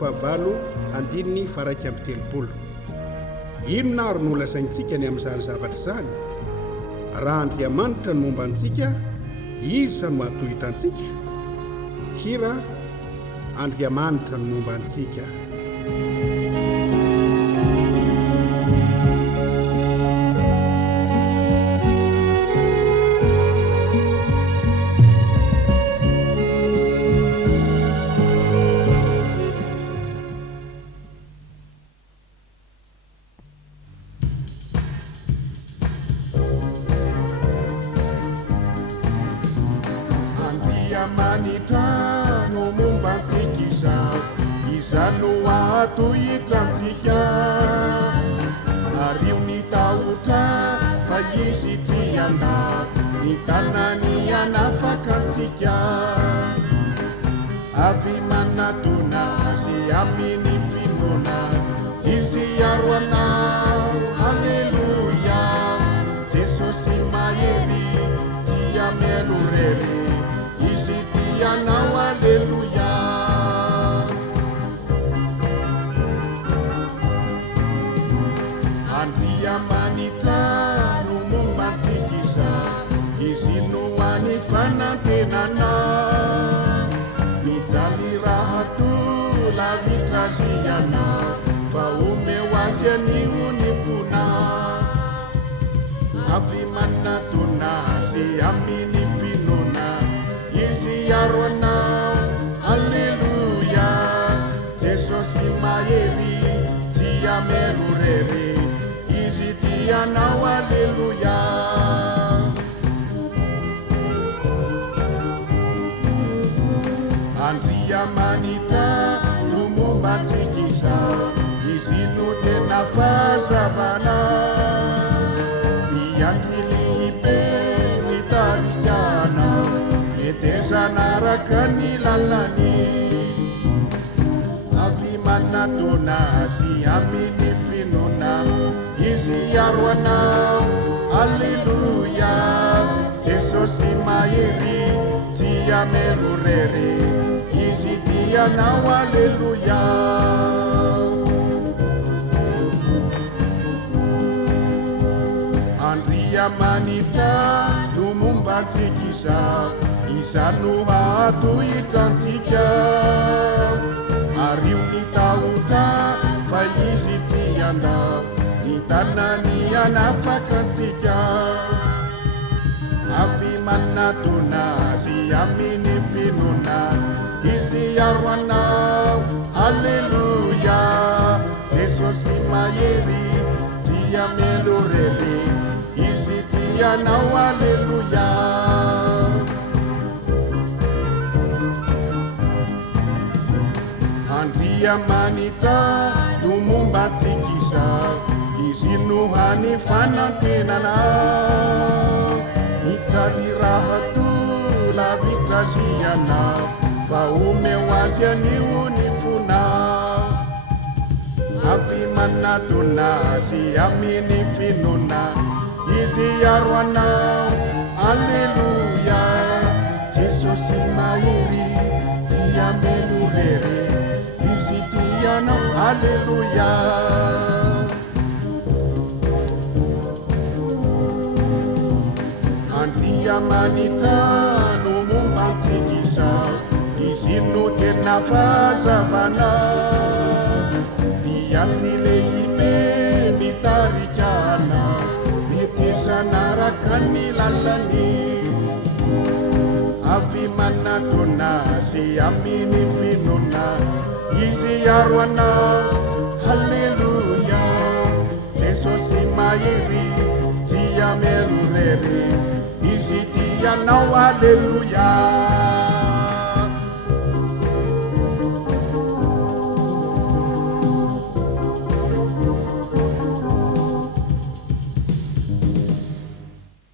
fahavalo andininy faraika amby telopolo. Ino na ary no lasaintsika ny amin'izany zavatra izany? Raha Andriamanitra ny momba antsika, iza no atohitra antsika? Hira Andriamanitra ny momba antsika. Manitra no momba antsika iza no atohitra antsika. Ario ny tahotra fa izy tsy anda, ny tanany anafaka antsika. Avy manatona azy amin'ny finoana, izy aro anao, alleluia. Jesosy mahery tsy amelo rery, izy tianao, alleluia. Andriamanitra no momba antsika izy no any fanantenana. Mijaly raha tola vitraziana, fa omeo azy anio ny fona. Avy manatona azy amin'ny finoana, izy aro anao, alleluia. Jesosy mahery tsy amelo rery, izy tianao, alleluia. Andriamanitra no momba antsika izy no tena fahazavana. Iandry lehibe ny tarikana, metezanaraka ny lalany. Avy manatona azy amin'ny finoana, izy aro anao, alleluia. Jesosy mahery tsy amelo rery, izy tianao, alleluia. Andriamanitra no momba antsika iza no atohitra antsika. Ario ny tahotra fa izy tsy anda, ny tanany anafaka antsika. Avy manatona azy amin'ny finoana, izy aro anao, alleluia. Jesosy mahery tsy amelo rery, izy tianao, alleluia. Andriamanitra no momba antsika izy no any fanantenana. Mijaly raha tola vitraziana, fa omeo azy anio ny fona. Avy manatona azy amin'ny finoana, izy aro anao, alleluia. Jesosy mahery tsy amelo rery, izy tianao, alleluia. Andriamanitra no momba antsika izy no tena fahazavana. Iandry lehibe mitarikana, metezanaraka ny lalany. Avy manatona azy amin'ny finoana, izy aro anao, alleluia. Jesosy mahery tsy amelo rery, izy tianao, alleluia.